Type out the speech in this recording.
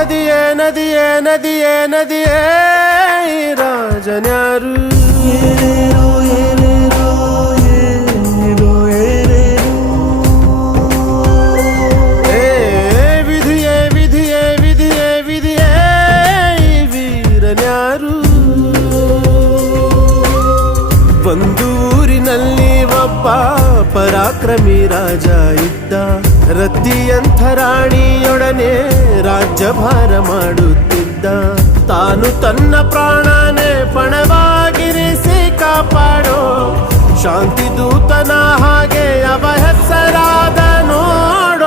ನದಿಯೇ ನದಿಯೇ ನದಿಯೇ ನದಿಯೇ ರಾಜನ್ಯಾರು ಏನೇನೋ ಏನೇನೋ ಏನೇನೋ ಏ ವಿಧಿಯೇ ವಿಧಿಯೇ ವಿಧಿಯೇ ವಿಧಿಯೇ ವೀರನ್ಯಾರು ಒಂದು ಊರಿನಲ್ಲಿ ಒಬ್ಬ ಪರಾಕ್ರಮಿ ರಾಜ ಇದ್ದ ರತಿಯಂಥ ರಾಣಿಯೊಡನೆ ರಾಜ್ಯಭಾರ ಮಾಡುತ್ತಿದ್ದ ತಾನು ತನ್ನ ಪ್ರಾಣನೇ ಪಣವಾಗಿರಿಸಿ ಕಾಪಾಡೋ ಶಾಂತಿ ದೂತನ ಹಾಗೆ ಅವ ಹೆಸರಾದ ನೋಡು